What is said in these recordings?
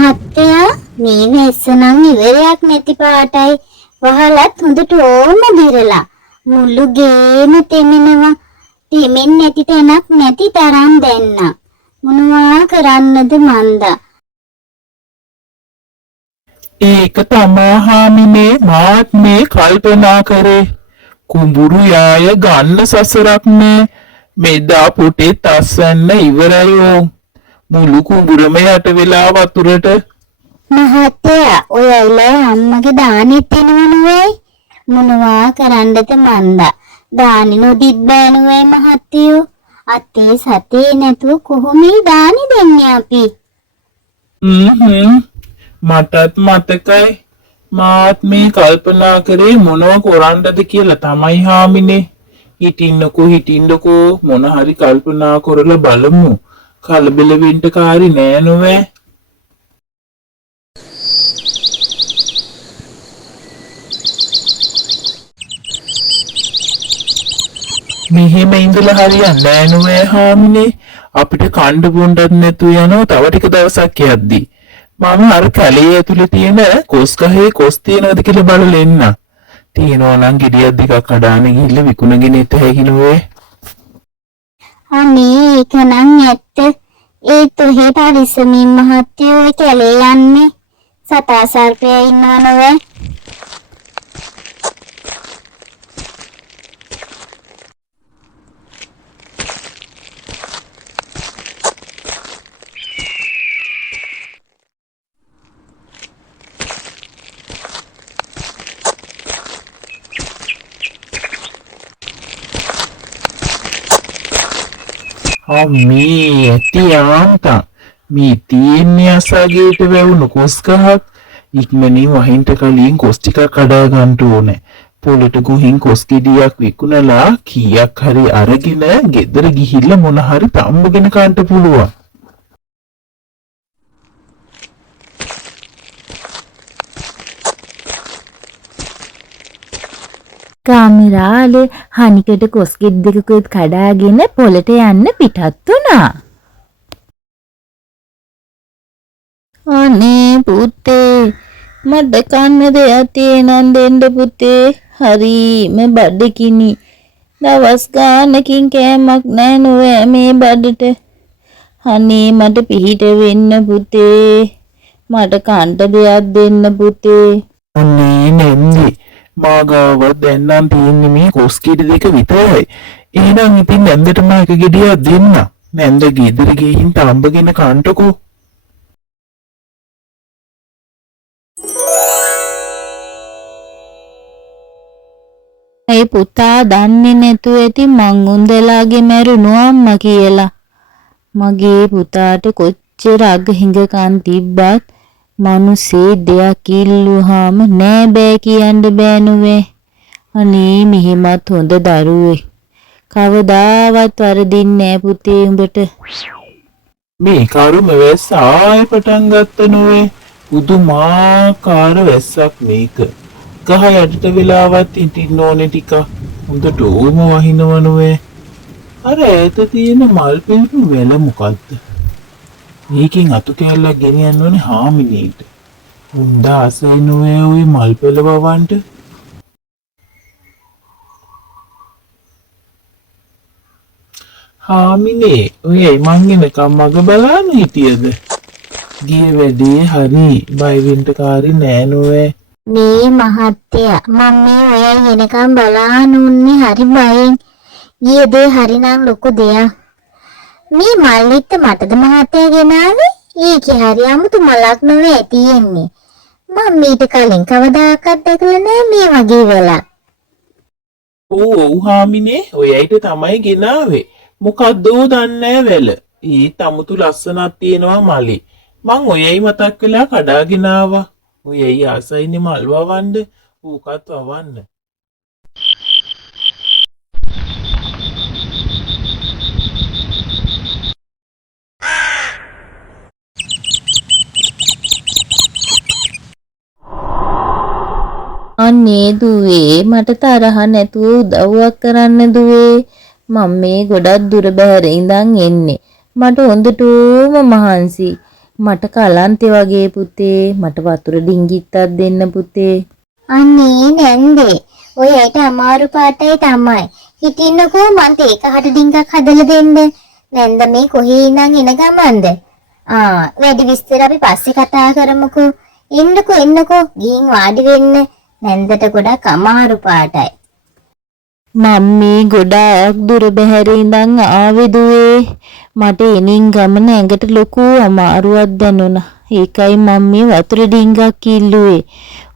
මහත්තයා මේ වැස්ස නම් ඉවරයක් නැති පාටයි වහලත් හොඳට ඕම දිරලා මුළු ගේම තෙමෙනවා. තෙමෙන්නේ නැති තැනක් නැති තරම් දැන්නා. මොනවා කරන්නද මන්දා. ඒක තමා හාමිනේ මාත් මේ කල්පනා කරේ. කුඹුරු යාය ගන්න සසරක් නෑ. මෙදා පුටේත් අස්සන්න ඉවරයෝ. මුළු කුඹුරම යට වෙලා වතුරට. මහත්තයා ඔයයිලා අම්මගේ දානෙත් එනවනේ. මොනවා කරන්නද මන්දා. දානි නොදිත් බෑනුවේ මහත්තයෝ. අතේ සතේ නැතුව කොහොමද දානි දෙන්නේ අපි? මටත් මතකයි. මාත් මේ කල්පනා කරේ මොනව කරන්නද කියලා තමයි හාමිනේ. හිටින්නකෝ මොන හරි කල්පනා කරලා බලමු. කලබල වෙන්න කාරි නෑ නෝවේ. මෙහෙම ඉඳලා හරියන්නේ නෑ නෝවේ හාමිනේ. අපිට කණ්ඩ බොණ්ඩත් නැතු යනවා තව ටික දවසක් යද්දි. මම අර කැලේ ඇතුලේ තියෙන කොස් ගහේ කොස් තියනවද කියලා බලලා එන්න. තියෙනවා නම් ගෙඩියක් දෙකක් කඩාගෙන ගිහිල්ලා විකුණගෙන ඉත හැකි නෝවේ. අනේ ඒක නම් ඇත්ත. ඒ තොහේ පරිස්සමින් මහත්තයෝ කැලේ යන්නේ. සතා සර්පයා ඉන්නව නෝවේ. මේ තියාන්තා මේ තියන්නේ අසගේට වැවුණු කොස් ගහක්. ඉක්මනින් වහින්ට කලින් කොස් ටික කඩා ගන්න ඕනේ. පොළට ගොහින් කොස් ගෙඩියක් විකුණලා කීයක් හරි අරගෙන ගෙදර ගිහිල්ලා මොන හරි තම්බගෙන කන්න පුළුවන්. කාමිරාලේ හනිකට කොස් ගෙඩියකුත් කඩාගෙන පොළට යන්න පිටත් වුණා. අනේ පුතේ මට කන්න දෙයක් තියෙනන් දෙන්න පුතේ. හරිම බඩකිනි. දවස් ගානකින් කෑමක් නෑ නෝවේ මේ බඩට. අනේ මට පිහිට වෙන්න පුතේ. මට කන්න දෙයක් දෙන්න පුතේ. අනේ නෙම්දි මාගාව දැන් නම් තියෙන්නේ මේ කොස් ගෙඩි දෙක විතරයි. එහෙනම් ඉතින් නැන්දට මා එක ගෙඩියක් දෙන්න. නැන්ද ගෙදර ගිහින් තම්බගෙන කන්නකෝ. ඒ පුතා දන්නේ නැතුව ඇති මං උන්දලාගේ මැරුණු අම්මා කියලා. මගේ පුතාට කොච්චර අග හිඟකන් තිබ්බත් මනුස්සේ දෙයක් ඉල්ලුවාම නෑ බෑ කියන්න බෑ නුවේ. අනේ මෙහෙමත් හොඳ දරුවෙක්. කවදාවත් වරදින්නේ නෑ පුතේ උඹට. මේ කරුම වැස්ස ආයෙ පටන් ගත්ත නෝවේ. පුදුමාකාර වැස්සක් මේක. ගහ යටට වෙලාවත් ඉඳින්න ඕනේ ටික. හොඳට ඕම වහිනව නෝවේ. අර ඈත තියෙන මල් පිරුණු වෙල මොකද්ද? මේකෙන් අතු කැල්ලක් ගෙනියන්න ඕනේ හාමිනේට. උන්දා අසේ නෝවේ ওই මල් පෙළ වවන්ට. හාමිනේ ඔයයි මං එනකම් මග බලාන හිටියද? ගිය වැඩේ හරි බය වෙන්න කාරි නෑ නෝවේ. මේ මහත්තයා මම මේ ඔයයි එනකම් බලාන උන්නේ හරි බයෙන්. ගිය දේ හරිනම් ලොකු දෙයක්. මේ මල්ලිට මටද මහත්තයා ගෙනාවේ? ඒකේ හරි 아무තු මලක් නෙවෙයි තියෙන්නේ. මම මීට කලින් කවදාකවත් දැකලා නෑ මේ වගේ වෙලා. ඔව් හාමිනේ ඔයයිට තමයි ගෙනාවේ. මොකද්ද දන්නේ වැල. ඒත් අමුතු ලස්සනක් තියෙනවා මලි. මං ඔයයි මතක් වෙලා කඩාගෙන ආවා. ඔයයි ආසයිනේ මල් වවන්න. ඌකත් වවන්න. අනේ දුවේ මට තරහ නැතුව උදව්වක් කරන්න දුවේ. මම මේ ගොඩක් දුර බැහැර ඉඳන් එන්නේ. මට හොඳටම මහන්සි. මට කලන්තේ වගේ පුතේ. මට වතුර ඩිංගිත්තක් දෙන්න පුතේ. අනේ නැන්දේ. ඔය ඇයිට අමාරු පාටයි තමයි. හිටින්නකෝ මන්ට ඒකහට ඩිංගක් හදලා දෙන්න. නැන්ද මේ කොහේ ඉඳන් එන ගමන්ද? වැඩි විස්තර අපි පස්සේ කතා කරමුකෝ. එන්නකෝ ගිහින් වාඩි වෙන්න. නැන්දට ගොඩක් අමාරු පාටයි. මම්මී ගොඩාක් දුර බැහැර ඉඳන් ආවේ දුවේ. මට එනින් ගමන ඇඟට ලොකු අමාරුවක් දැනුණා. ඒකයි මම්මී වතුර ඩිංගක් ඉල්ලුවේ.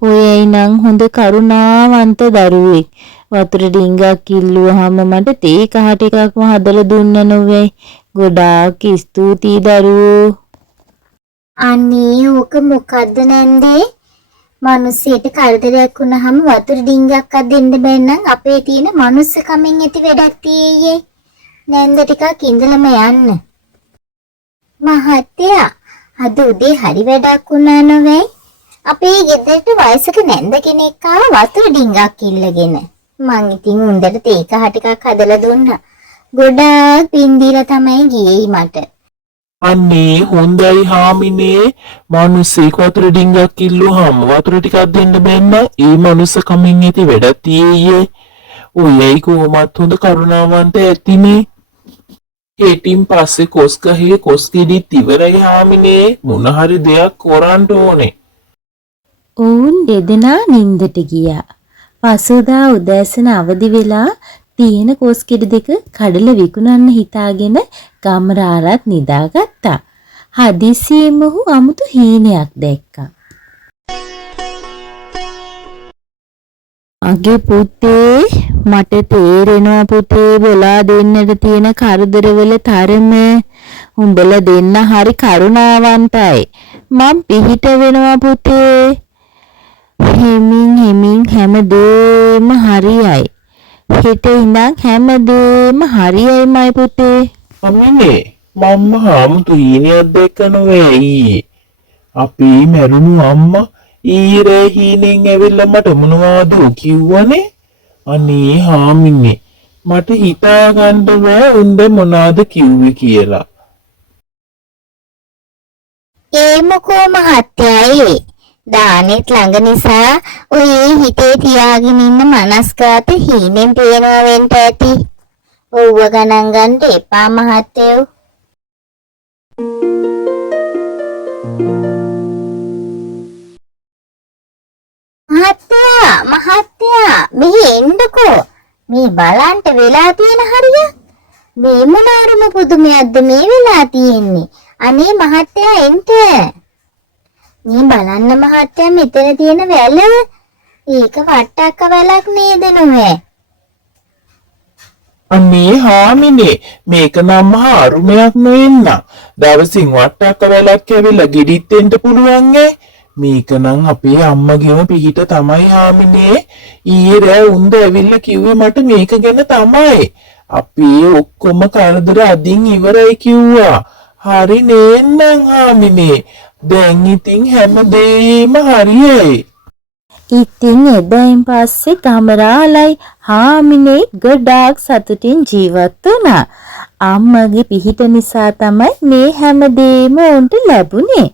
ඔයයි නම් හොඳ කරුණාවන්ත දරුවෙක්. වතුර ඩිංගක් ඉල්ලුවාම මට තේ කහ ටිකක්ම හදලා දුන්න නොවේ. ගොඩාක් ස්තුතියි දරුවෝ. අනේ ඕක මොකද්ද නැන්දේ? මිනිස්සෙට කරදරයක් වුණාම වතුර ඩිංගක්වත් දෙන්න බැන්නම් අපේ තියෙන මනුස්සකමෙන් ඇති වැඩක් තියෙන්නේ. නැන්ද ටිකක් ඉඳලම යන්න. මහත්තයා අද උදේ හරි වැඩක් වුණා නොවේ. අපේ ගෙදරට වයසක නැන්ද කෙනෙක් ආව වතුර ඩිංගක් ඉල්ලගෙන. මං ඉතින් උන්දට තේ කහ ටිකක් හදලා දුන්නා. ගොඩාක් පින් දීලා තමයි ගියේ මට. අන්නේ හොඳයි හාමිනේ. මිනිස්සෙක් වතුර ඩිංගක් ඉල්ලුවාම වතුර ටිකක් දෙන්න බැන්න ඒ මනුස්ස කමින් ඇති වැඩක් තියෙන්නේ. ඔයයි කොහොමත් හොඳ කරුණාවන්ත ඇතිනේ. ඒටින් පස්සේ කොස් ගහේ කොස් ගෙඩිත් ඉවරයි හාමිනේ. මොන හරි දෙයක් කරන්න ඕනේ. ඔවුන් දෙදෙනා නින්දට ගියා. පසුදා උදෑසන අවදි වෙලා තියෙන කොස් කිඩි දෙක කඩලා විකුණන්න හිතාගෙන ගම්රාලත් නිදාගත්තා. හදිසියෙම ඔහු අමුතු හීනයක් දැක්කා. අගේ පුතේ මට තේරෙනවා පුතේ බලා දෙන්නට තියෙන කරදරවල තරම. උඹලා දෙන්න හරි කරුණාවන්තයි. මම පිහිට වෙනවා පුතේ. හිමින් හැමදේම හරියයි. හෙට ඉඳන් හැමදේම හරියයි මයි පුතේ. අම්මනේ මම්ම හාමුතු හීනයක් දැක්ක නොවේ ඊයේ. අපි මැරුණු අම්මා ඊරේ හීනෙන් ඇවිල්ලා මට මොනවද කිව්වනේ. අනේ හාමිනේ මට හිතා ගන්න බෑ උන්ද මොනවද කිව්වේ කියලා. ඒ මොකෝ මහත්තයයි දානෙත් ළඟ නිසා ඔය හිතේ තියාගෙන ඉන්න මනස්ගත හීනෙන් පේනවා වෙන්න ඇති. ඔව්ව ගණන් ගන්න එපා මහත්තයෝ. මහත්තයා මෙහි එන්නකෝ. මේ බලන්ට වෙලා තියෙන හරිය. මේ මොනාරුම පුදුමයක්ද මේ වෙලා තියෙන්නේ. අනේ මහත්තයා එන්න. මේ බලන්න මහත්තයා මෙතන තියෙන වැල. ඒක වට්ටක්ක වැලක් නේද නොවේ? අනේ හාමිනේ මේක නම් මහා අරුමයක් නෙවෙන්න. දවසින් වට්ටක්ක වැලක් ඇවිල්ලා ගෙඩිත් දෙන්න පුළුවන් ඈ. මේක නම් අපේ අම්මගේම පිහිට තමයි හාමිනේ. ඊයේ රෑ උන්ද ඇවිල්ලා කිව්වේ මට මේක ගැන තමයි. අපි ඔක්කොම කරදර අදින් ඉවරයි කිව්වා. හරි නේන්නම් හාමිනේ. දැන් ඉතින් හැමදේම හරියයි. ඉතින් එදායින් පස්සේ ගමරාලයි හාමිනේ ගොඩාක් සතුටින් ජීවත් වුණා. අම්මගේ පිහිට නිසා තමයි මේ හැමදේම උන්ට ලැබුණේ.